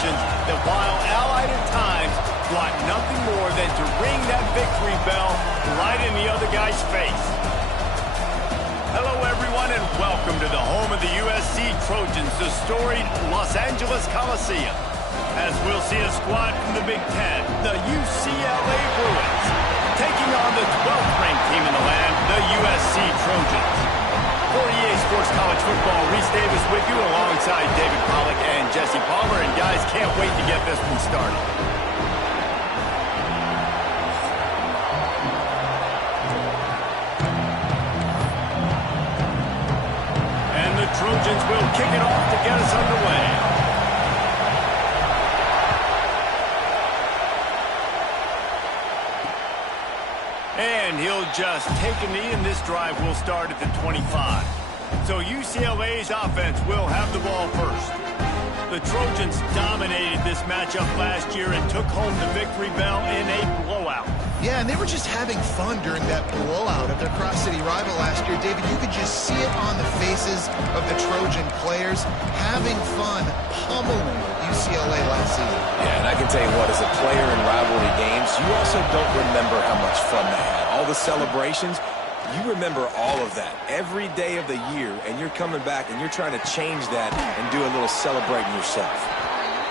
celebrations that, while allied at times, want nothing more than to ring that victory bell right in the other guy's face. Hello, everyone, and welcome to the home of the USC Trojans, the storied Los Angeles Coliseum. As we'll see a squad from the Big Ten, the UCLA Bruins, taking on the 12th-ranked team in the land, the USC Trojans. For EA Sports College Football, Reese Davis with you alongside David Pollack and Jesse Palmer. And guys, can't wait to get this one started. And the Trojans will kick it off to get us underway. And he'll just take a knee, and this drive will start at the 25. So UCLA's offense will have the ball first. The Trojans dominated this matchup last year and took home the victory bell in a blowout. Yeah, and they were just having fun during that blowout of their cross-city rival last year. David, you could just see it on the faces of the Trojan players, having fun, pummeling UCLA last season. Yeah, and I can tell you what, as a player in rivalry games, you also don't remember how much fun they had. All the celebrations, you remember all of that every day of the year, and you're coming back and you're trying to change that and do a little celebrating yourself.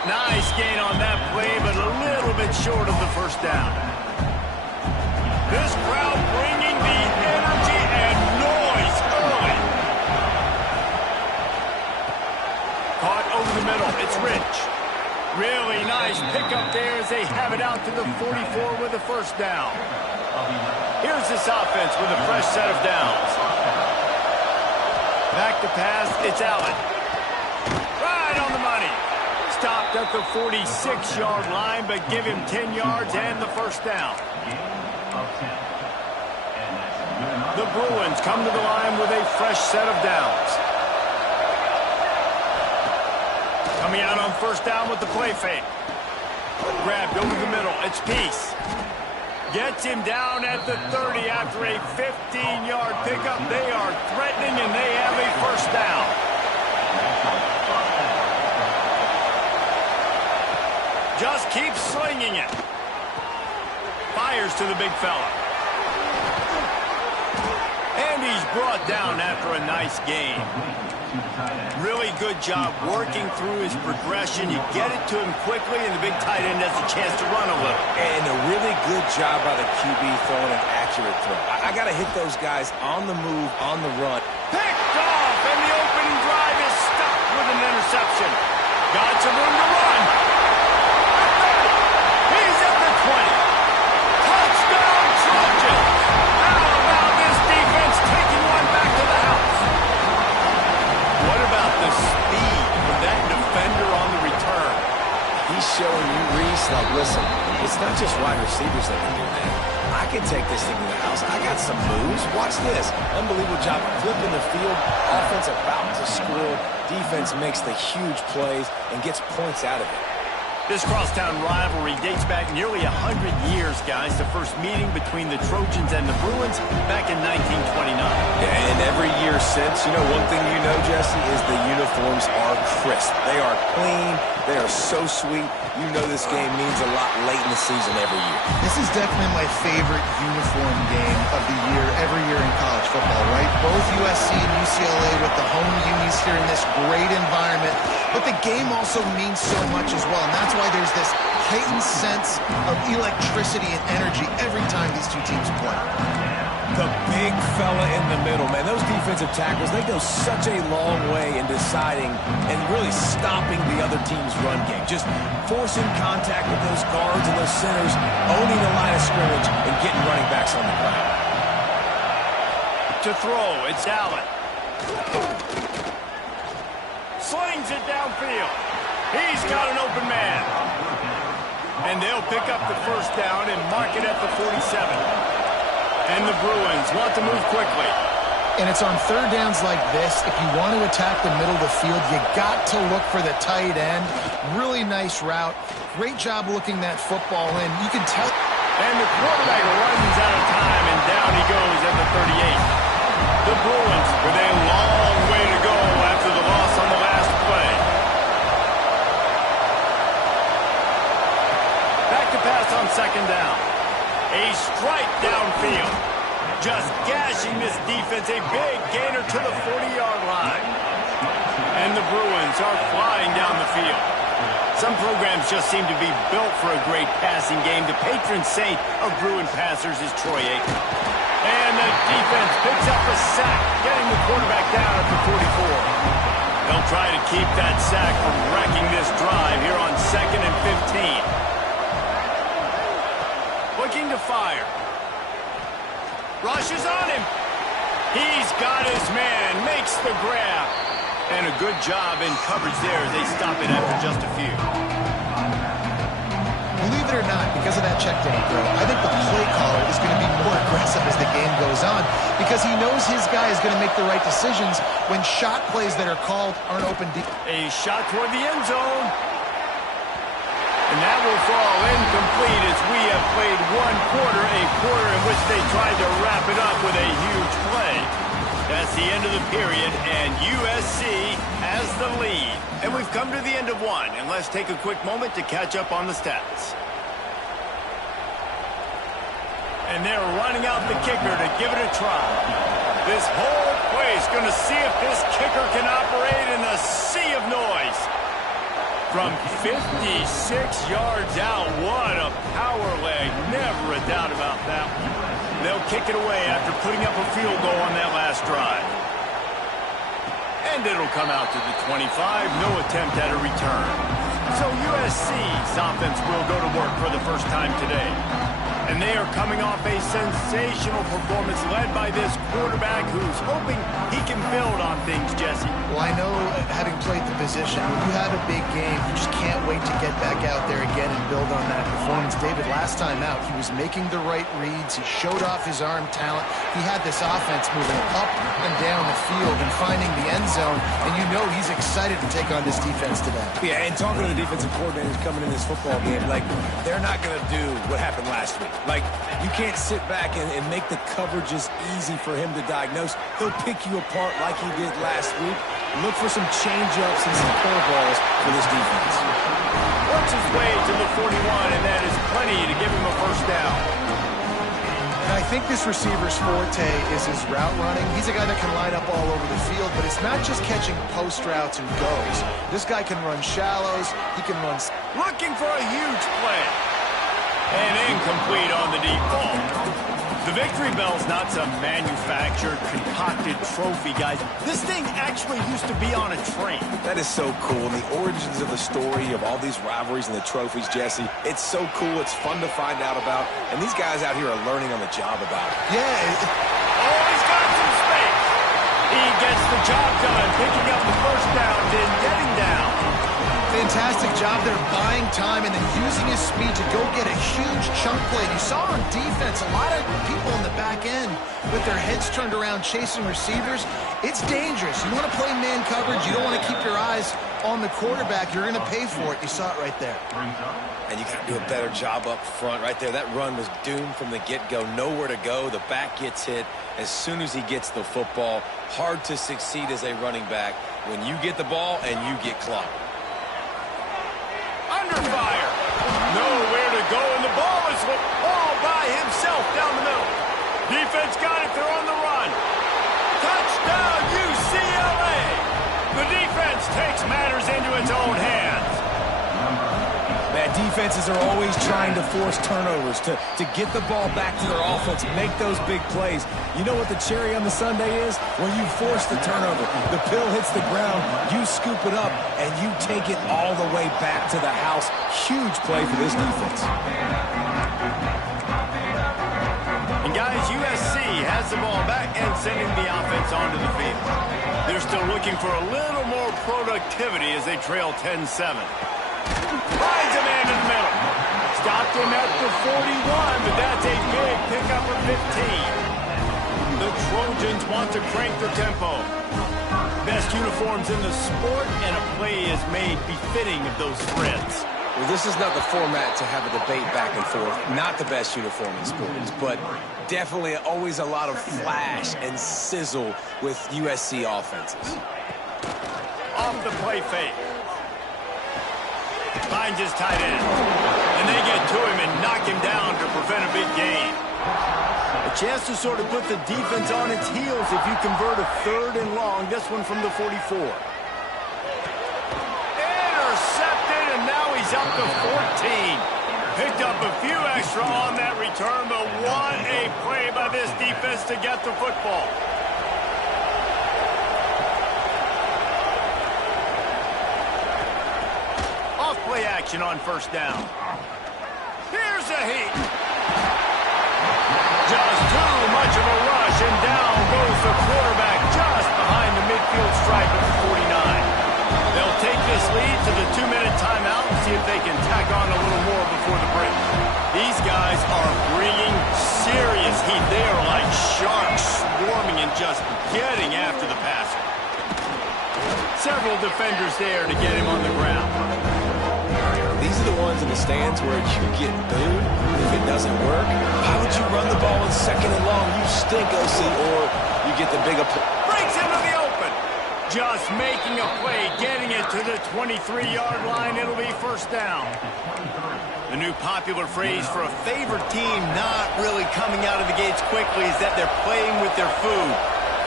Nice gain on that play, but a little bit short of the first down. This crowd bringing the energy and noise early. Caught over the middle. It's Rich. Really nice pickup there as they have it out to the 44 with a first down. Here's this offense with a fresh set of downs. Back to pass. It's Allen. Right on the money. Stopped at the 46-yard line, but give him 10 yards and the first down. The Bruins come to the line with a fresh set of downs. Coming out on first down with the play fake. Grabbed over the middle. It's Peace. Gets him down at the 30 after a 15-yard pickup. They are threatening, and they have a first down. Just keep slinging it. Fires to the big fella. And he's brought down after a nice gain. Really good job working through his progression. You get it to him quickly, and the big tight end has a chance to run a little. And a really good job by the QB throwing an accurate throw. I got to hit those guys on the move, on the run. Picked off, and the opening drive is stopped with an interception. Got some room to run. He's at the 20. Touchdown, Trojans. How about this defense taking one back to the house? What about the speed of that defender on the return? He's showing you, Reese, like, listen, it's not just wide receivers that can do that. I can take this thing to the house. I got some moves. Watch this. Unbelievable job flipping the field. Offense about to score. Defense makes the huge plays and gets points out of it. This crosstown rivalry dates back nearly 100 years, guys. The first meeting between the Trojans and the Bruins back in 1929. Yeah, and every year since, you know, one thing you know, Jesse, is the uniforms are crisp. They are clean. They are so sweet. You know this game means a lot late in the season every year. This is definitely my favorite uniform game of the year, every year in college football, right? Both USC and UCLA with the home unis here in this great environment. But the game also means so much as well, and that's why there's this heightened sense of electricity and energy every time these two teams play. The big fella in the middle, man. Those defensive tackles, they go such a long way in deciding and really stopping the other team's run game. Just forcing contact with those guards and those centers, owning the line of scrimmage, and getting running backs on the ground. To throw, it's Allen. Slings it downfield. He's got an open man. And they'll pick up the first down and mark it at the 47. And the Bruins want to move quickly. And it's on third downs like this. If you want to attack the middle of the field, you got to look for the tight end. Really nice route. Great job looking that football in. You can tell. And the quarterback runs out of time, and down he goes at the 38. The Bruins with a long way to go after the loss on the last play. second down. A strike downfield. Just gashing this defense. A big gainer to the 40-yard line. And the Bruins are flying down the field. Some programs just seem to be built for a great passing game. The patron saint of Bruin passers is Troy Aikman. And the defense picks up a sack, getting the quarterback down at the 44. They'll try to keep that sack from wrecking this drive here on 2nd and 15. Looking to fire. Rushes on him. He's got his man, makes the grab. And a good job in coverage there as they stop it after just a few. Believe it or not, because of that check down throw, I think the play caller is going to be more aggressive as the game goes on because he knows his guy is going to make the right decisions when shot plays that are called aren't open deep. A shot toward the end zone. And that will fall incomplete as we have played one quarter, a quarter in which they tried to wrap it up with a huge play. That's the end of the period, and USC has the lead. And we've come to the end of one, and let's take a quick moment to catch up on the stats. And they're running out the kicker to give it a try. This whole place going to see if this kicker can operate in a sea of noise. From 56 yards out, what a power leg. Never a doubt about that one. They'll kick it away after putting up a field goal on that last drive. And it'll come out to the 25. No attempt at a return. So USC's offense will go to work for the first time today. And they are coming off a sensational performance led by this quarterback who's hoping he can build on things, Jesse. Well, I know, having played the position, when you have a big game, you just can't wait to get back out there again and build on that performance. David, last time out, he was making the right reads. He showed off his arm talent. He had this offense moving up and down the field and finding the end zone, and you know he's excited to take on this defense today. Yeah, and talking to the defensive coordinators coming in this football game, like, they're not going to do what happened last week. Like, you can't sit back and make the coverages easy for him to diagnose. He'll pick you apart like he did last week. Look for some change-ups and some curveballs for this defense. Works his way to the 41, and that is plenty to give him a first down. And I think this receiver's forte is his route running. He's a guy that can line up all over the field, but it's not just catching post routes and goes. This guy can run shallows. He can run... Looking for a huge play. And incomplete on the deep ball. The victory bell's not some manufactured, concocted trophy, guys. This thing actually used to be on a train. That is so cool. And the origins of the story of all these rivalries and the trophies, Jesse, it's so cool. It's fun to find out about. And these guys out here are learning on the job about it. Yeah. Oh, he's got some space. He gets the job done, picking up the first down and getting down. Fantastic job there, buying time and then using his speed to go get a huge chunk play. You saw on defense a lot of people in the back end with their heads turned around chasing receivers. It's dangerous. You want to play man coverage. You don't want to keep your eyes on the quarterback. You're going to pay for it. You saw it right there. And you got to do a better job up front right there. That run was doomed from the get-go. Nowhere to go. The back gets hit as soon as he gets the football. Hard to succeed as a running back when you get the ball and you get clocked. Under fire. Nowhere to go, and the ball is all by himself down the middle. Defense got it. They're on the run. Touchdown, UCLA. The defense takes matters into its own hands. Man, defenses are always trying to force turnovers, to get the ball back to their offense, make those big plays. You know what the cherry on the sundae is? When you force the turnover, the pill hits the ground, you scoop it up, and you take it all the way back to the house. Huge play for this defense. And guys, USC has the ball back and sending the offense onto the field. They're still looking for a little more productivity as they trail 10-7. Finds a man in the middle. Stopped him at the 41, but that's a big pickup of 15. The Trojans want to crank the tempo. Best uniforms in the sport, and a play is made befitting of those threads. Well, this is not the format to have a debate back and forth. Not the best uniform in sports, but definitely always a lot of flash and sizzle with USC offenses. Off the play fake. Finds his tight end. And they get to him and knock him down to prevent a big gain. A chance to sort of put the defense on its heels if you convert a 3rd and long. This one from the 44. Intercepted, and now he's up to 14. Picked up a few extra on that return, but what a play by this defense to get the football. Off-play action on 1st down. Here's a heat. Just too much of a rush, and down goes the quarterback just behind the midfield stripe at the 49. They'll take this lead to the 2-minute timeout and see if they can tack on a little more before the break. These guys are bringing serious heat. They are like sharks swarming and just getting after the passer. Several defenders there to get him on the ground. These are the ones in the stands where you get booed if it doesn't work. Why would you run the ball in 2nd and long? You stink, OC, or you get the big applause. Breaks into the open. Just making a play, getting it to the 23-yard line. It'll be 1st down. The new popular phrase for a favored team not really coming out of the gates quickly is that they're playing with their food.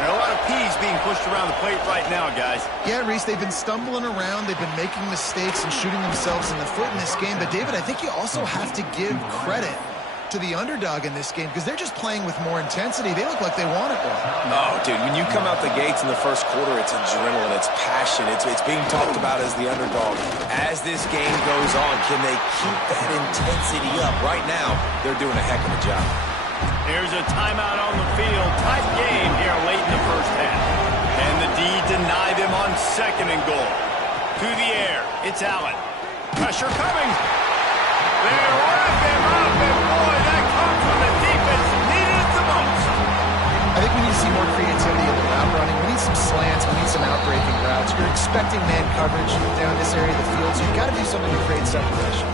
There are a lot of peas being pushed around the plate right now, guys. Yeah, Reese, they've been stumbling around. They've been making mistakes and shooting themselves in the foot in this game. But, David, I think you also have to give credit to the underdog in this game because they're just playing with more intensity. They look like they want it more. Oh, dude, when you come out the gates in the 1st quarter, it's adrenaline, it's passion, it's being talked about as the underdog. As this game goes on, can they keep that intensity up? Right now, they're doing a heck of a job. Here's a timeout on the field. Tight game here late in the 1st half. And the D deny them on 2nd and goal. To the air, it's Allen. Pressure coming. They wrap him up, and boy, that comes when the defense needed it the most. I think we need to see more creativity in the route running. We need some slants. We need some out-breaking routes. You're expecting man coverage down this area of the field, so you've got to do something to create separation.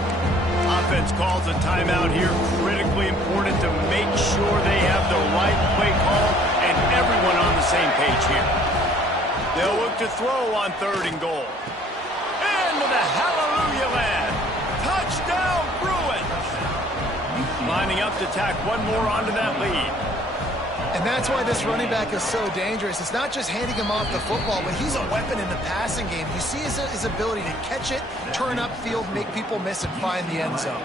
Offense calls a timeout here. Critically important to make sure they have the right play call and everyone on the same page here. They'll look to throw on 3rd and goal. Into the hallelujah land. Touchdown, Bruins! Lining up to tack one more onto that lead. And that's why this running back is so dangerous. It's not just handing him off the football, but he's a weapon in the passing game. You see his ability to catch it, turn upfield, make people miss, and find the end zone.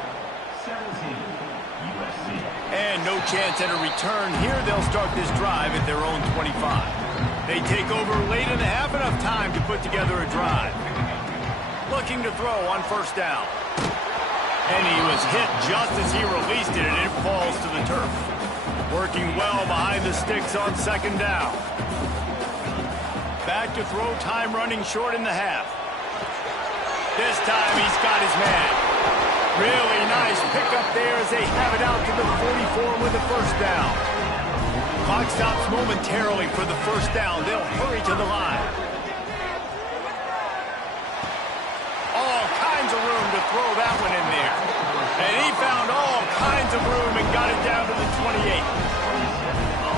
And no chance at a return here. They'll start this drive at their own 25. They take over late in the half, enough time to put together a drive. Looking to throw on 1st down. And he was hit just as he released it, and it falls to the turf. Working well behind the sticks on 2nd down. Back to throw, time running short in the half. This time he's got his man. Really nice pickup there as they have it out to the 44 with the 1st down. Clock stops momentarily for the 1st down. They'll hurry to the line. All kinds of room to throw that one in there. And he found all kinds of room and got it down to the 28.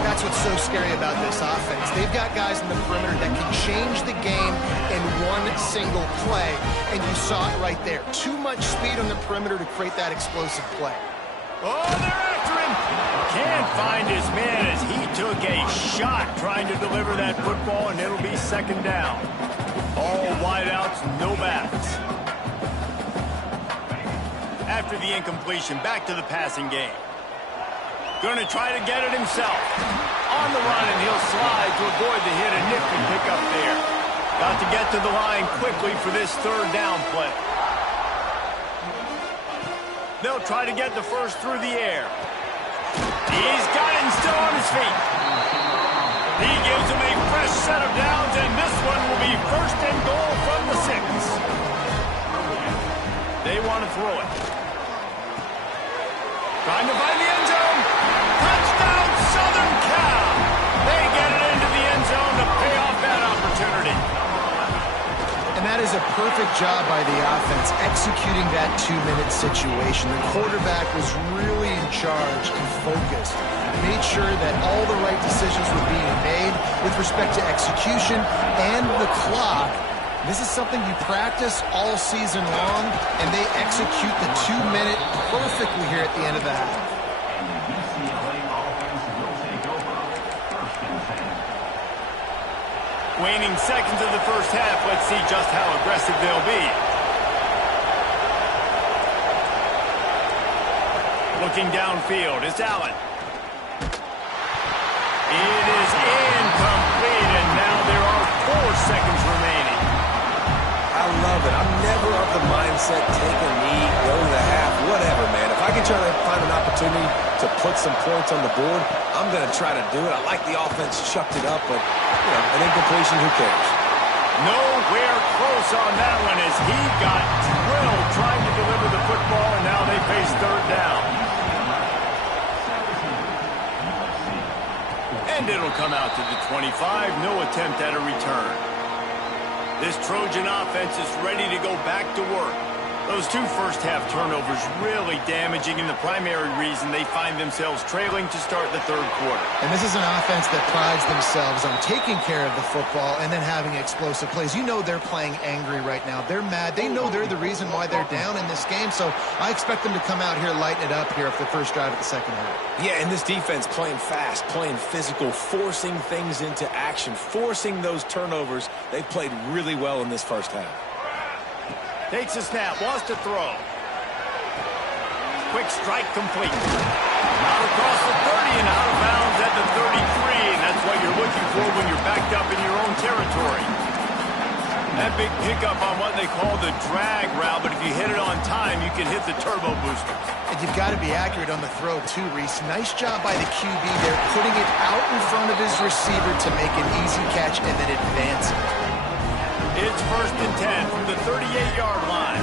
That's what's so scary about this offense. They've got guys in the perimeter that can change the game in one single play, and you saw it right there. Too much speed on the perimeter to create that explosive play. Oh, they're after him. Can't find his man as he took a shot trying to deliver that football, and it'll be 2nd down. All wideouts, no backs. After the incompletion, back to the passing game. Going to try to get it himself. On the run, and he'll slide to avoid the hit. A nifty pick up there. Got to get to the line quickly for this 3rd down play. They'll try to get the 1st through the air. He's got him still on his feet. He gives him a fresh set of downs, and this one will be 1st and goal from the 6. They want to throw it. Trying to find the end zone. Touchdown, Southern Cal. They get it into the end zone to pay off that opportunity. And that is a perfect job by the offense, executing that 2-minute situation. The quarterback was really in charge and focused. Made sure that all the right decisions were being made with respect to execution and the clock. This is something you practice all season long, and they execute the 2-minute perfectly here at the end of the half. Waning seconds of the first half. Let's see just how aggressive they'll be. Looking downfield, it's Allen. It is incomplete, and now there are 4 seconds remaining. I love it. I'm never of the mindset, take a knee, go to the half, whatever, man. If I can try to find an opportunity to put some points on the board, I'm going to try to do it. I like the offense chucked it up, but, you know, an incompletion, who cares? Nowhere close on that one as he got drilled trying to deliver the football, and now they face third down. And it'll come out to the 25. No attempt at a return. This Trojan offense is ready to go back to work. Those 2 first-half turnovers really damaging, and the primary reason they find themselves trailing to start the third quarter. And this is an offense that prides themselves on taking care of the football and then having explosive plays. You know they're playing angry right now. They're mad. They know they're the reason why they're down in this game, so I expect them to come out here, lighten it up here for the first drive of the second half. Yeah, and this defense playing fast, playing physical, forcing things into action, forcing those turnovers. They played really well in this first half. Takes a snap, wants to throw. Quick strike complete. Out across the 30 and out of bounds at the 33, and that's what you're looking for when you're backed up in your own territory. That big pickup on what they call the drag route, but if you hit it on time, you can hit the turbo boosters. And you've got to be accurate on the throw too, Reese. Nice job by the QB there, putting it out in front of his receiver to make an easy catch and then advance it. It's 1st and 10 from the 38-yard line.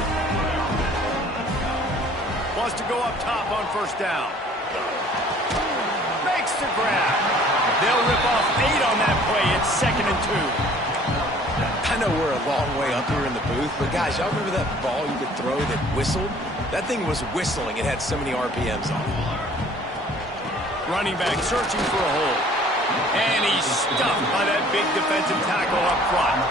Wants to go up top on first down. Makes the grab. They'll rip off 8 on that play. It's 2nd and 2. I know we're a long way up here in the booth, but guys, y'all remember that ball you could throw that whistled? That thing was whistling. It had so many RPMs on it. Running back searching for a hole. And he's stuffed by that big defensive tackle up front.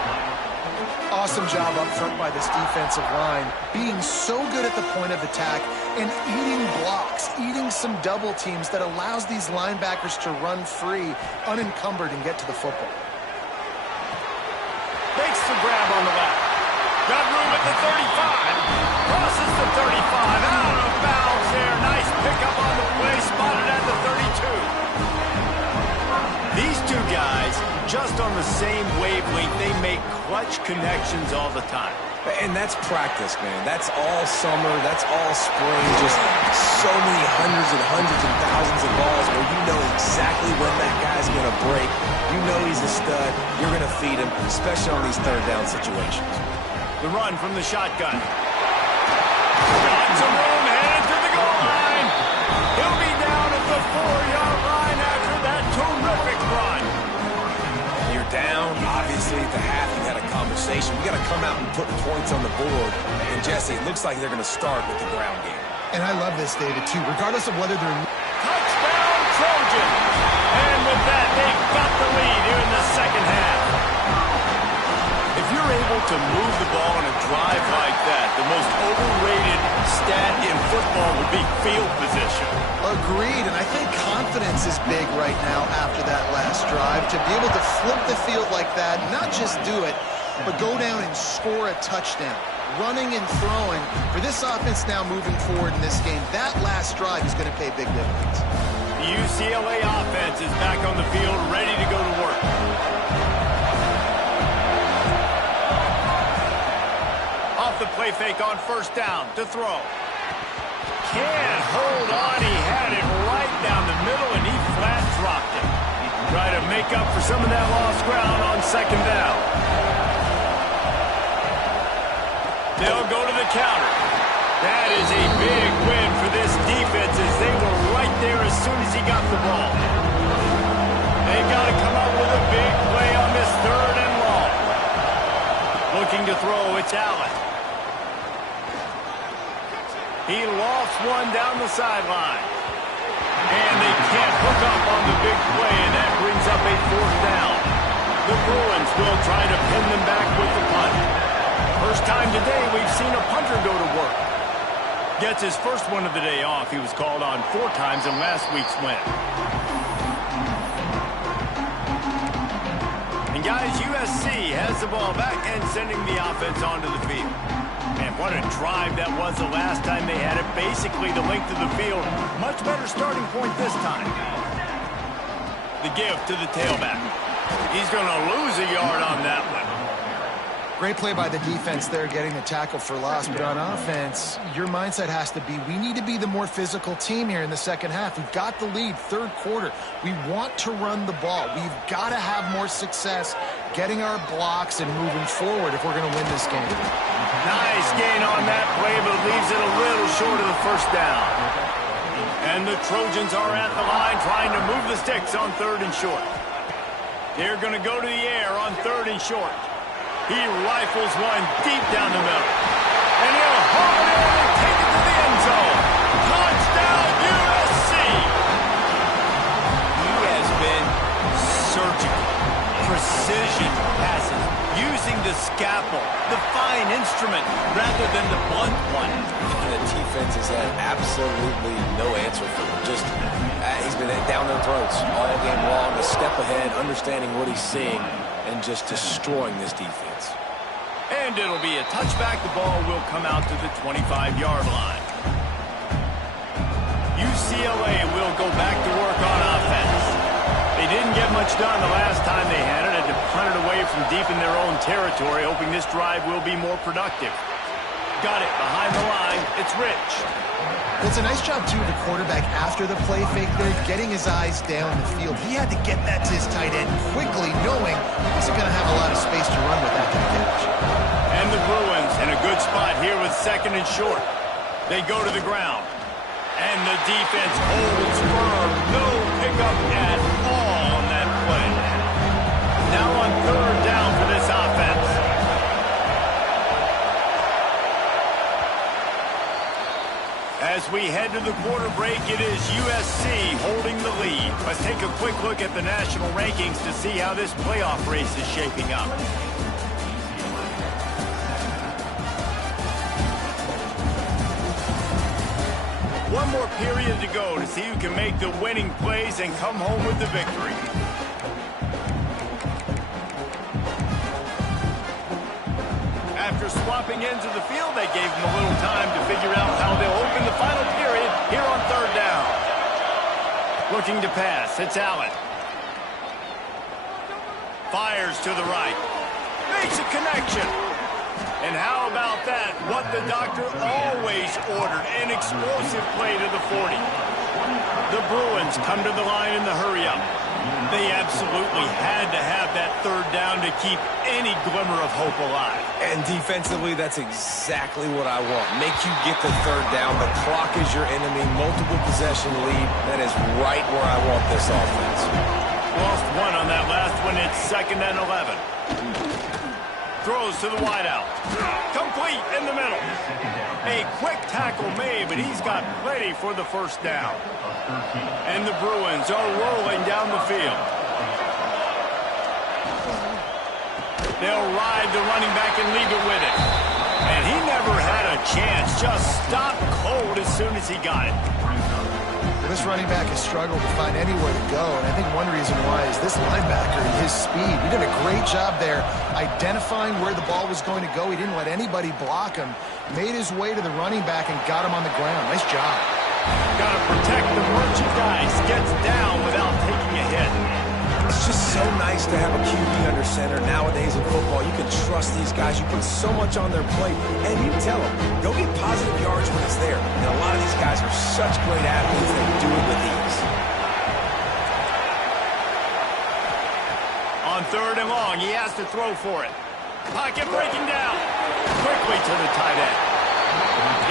Awesome job up front by this defensive line, being so good at the point of attack and eating blocks, eating some double teams that allows these linebackers to run free, unencumbered, and get to the football. Makes the grab on the left. Got room at the 35. Crosses the 35. Out of bounds there. Nice pickup on the play. Spotted at the 32. These 2 guys, just on the same wavelength, they make clutch connections all the time. And that's practice, man. That's all summer. That's all spring. Just so many hundreds and thousands of balls where you know exactly when that guy's going to break. You know he's a stud. You're going to feed him, especially on these third down situations. The run from the shotgun. Got some room, headed to the goal line. He'll be down at the 4-yard line after that terrific run. You're down, obviously, at the half. You had a conversation. We got to come out and put points on the board. And, Jesse, it looks like they're going to start with the ground game. And I love this, David, too, regardless of whether they're... Touchdown, Trojans! And with that, they've got the lead here in the second half. If you're able to move the ball on a drive like that, the most overrated stat in football would be field position. Agreed, and I think confidence is big right now after that last drive. To be able to flip the field like that, not just do it, but go down and score a touchdown. Running and throwing. For this offense now moving forward in this game, that last drive is going to pay big dividends. The UCLA offense is back on the field, ready to go to work. Off the play fake on first down to throw. Can't hold on. He had it right down the middle, and he flat dropped it. Try to make up for some of that lost ground on second down. They'll go to the counter. That is a big win for this defense as they were right there as soon as he got the ball. They've got to come up with a big play on this 3rd and long. Looking to throw, it's Allen. He lofts one down the sideline. And they can't hook up on the big play, and that brings up a 4th down. The Bruins will try to pin them back with the punt. First time today we've seen a punter go to work. Gets his first one of the day off. He was called on 4 times in last week's win. And guys, USC has the ball back and sending the offense onto the field. And what a drive that was the last time they had it. Basically the length of the field. Much better starting point this time. The give to the tailback. He's going to lose a yard on that one. Great play by the defense there, getting the tackle for loss. But on offense, your mindset has to be, we need to be the more physical team here in the second half. We've got the lead, third quarter. We want to run the ball. We've got to have more success getting our blocks and moving forward if we're going to win this game. Nice gain on that play, but leaves it a little short of the first down. And the Trojans are at the line trying to move the sticks on 3rd and short. They're going to go to the air on 3rd and short. He rifles one deep down the middle. And he'll haul it in and take it to the end zone. Touchdown, USC! He has been surgical. Precision passes. Using the scalpel, the fine instrument, rather than the blunt one. The defense has had absolutely no answer for him. Just, he's been down their throats all game long. A step ahead, understanding what he's seeing, and just destroying this defense. And it'll be a touchback. The ball will come out to the 25-yard line. UCLA will go back to work on offense. They didn't get much done the last time they had it. Had to punt it away from deep in their own territory, hoping this drive will be more productive. Got it behind the line. It's Rich. It's a nice job, too, of the quarterback after the play fake there, getting his eyes down the field. He had to get that to his tight end quickly, knowing he wasn't going to have a lot of space to run with after the catch. And the Bruins in a good spot here with 2nd and short. They go to the ground. And the defense holds firm. No pickup at all on that play. Now on 3rd down for this offense. As we head to the quarter break, it is USC holding the lead. Let's take a quick look at the national rankings to see how this playoff race is shaping up. One more period to go to see who can make the winning plays and come home with the victory. After swapping ends of the field, they gave them a little time to figure out how they'll open the final period here on 3rd down. Looking to pass, it's Allen. Fires to the right. Makes a connection. And how about that? What the doctor always ordered, an explosive play to the 40. The Bruins come to the line in the hurry-up. They absolutely had to have that 3rd down to keep any glimmer of hope alive. And defensively, that's exactly what I want. Make you get the 3rd down. The clock is your enemy. Multiple possession lead. That is right where I want this offense. Lost one on that last one. It's 2nd and 11. Throws to the wideout. Complete in the middle. A quick tackle made, but he's got plenty for the first down. And the Bruins are rolling down the field. They'll ride the running back and leave it with it. And he never had a chance. Just stopped cold as soon as he got it. This running back has struggled to find anywhere to go, and I think one reason why is this linebacker and his speed. He did a great job there identifying where the ball was going to go. He didn't let anybody block him. Made his way to the running back and got him on the ground. Nice job. Got to protect the merchandise. Gets down without taking a hit. It's just so nice to have a QB under center. Nowadays in football, you can trust these guys. You put so much on their plate, and you tell them, go get positive yards when it's there. And a lot of these guys are such great athletes, they do it with ease. On 3rd and long, he has to throw for it. Pocket breaking down. Quickly to the tight end.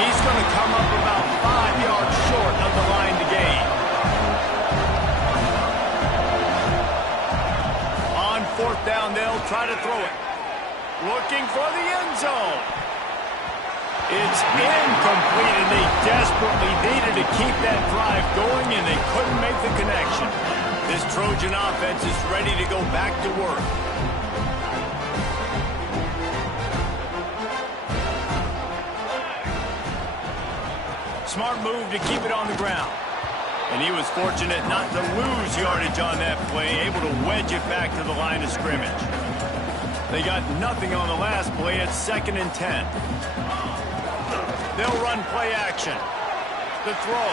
He's going to come up about 5 yards short of the line to gain. On 4th down, they'll try to throw it. Looking for the end zone. It's incomplete, and they desperately needed to keep that drive going, and they couldn't make the connection. This Trojan offense is ready to go back to work. Smart move to keep it on the ground. And he was fortunate not to lose yardage on that play, able to wedge it back to the line of scrimmage. They got nothing on the last play at 2nd and 10. They'll run play action. The throw.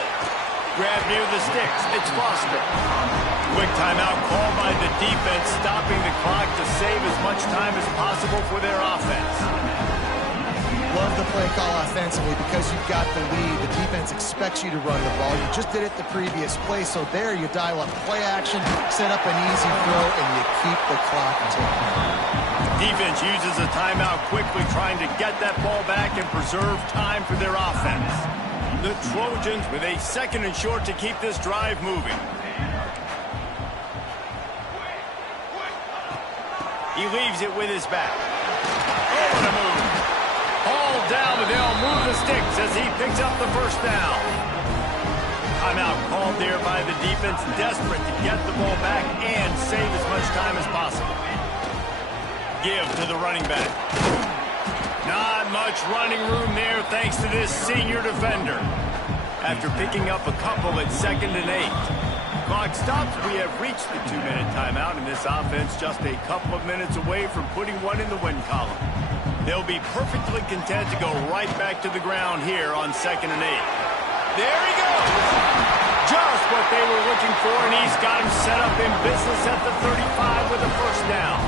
Grab near the sticks. It's Foster. Quick timeout called by the defense, stopping the clock to save as much time as possible for their offense. Love the play call offensively because you've got the lead. The defense expects you to run the ball. You just did it the previous play, so there you dial up play action, set up an easy throw, and you keep the clock ticking. Defense uses a timeout quickly, trying to get that ball back and preserve time for their offense. The Trojans with a 2nd and short to keep this drive moving. He leaves it with his back. Oh, and a move. Hauled down, but they'll move the sticks as he picks up the first down. Timeout called there by the defense, desperate to get the ball back and save as much time as possible. Give to the running back. Not much running room there thanks to this senior defender. After picking up a couple at 2nd and 8. Clock stops. We have reached the 2-minute timeout, and this offense just a couple of minutes away from putting one in the win column. They'll be perfectly content to go right back to the ground here on 2nd and 8. There he goes! Just what they were looking for, and he's got him set up in business at the 35 with a first down.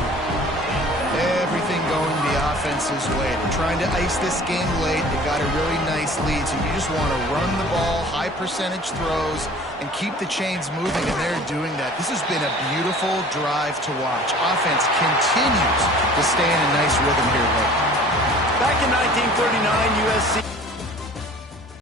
Everything going the offense's way. They're trying to ice this game late. They got a really nice lead, so you just want to run the ball, high percentage throws, and keep the chains moving, and they're doing that. This has been a beautiful drive to watch. Offense continues to stay in a nice rhythm here late. Back in 1939, USC...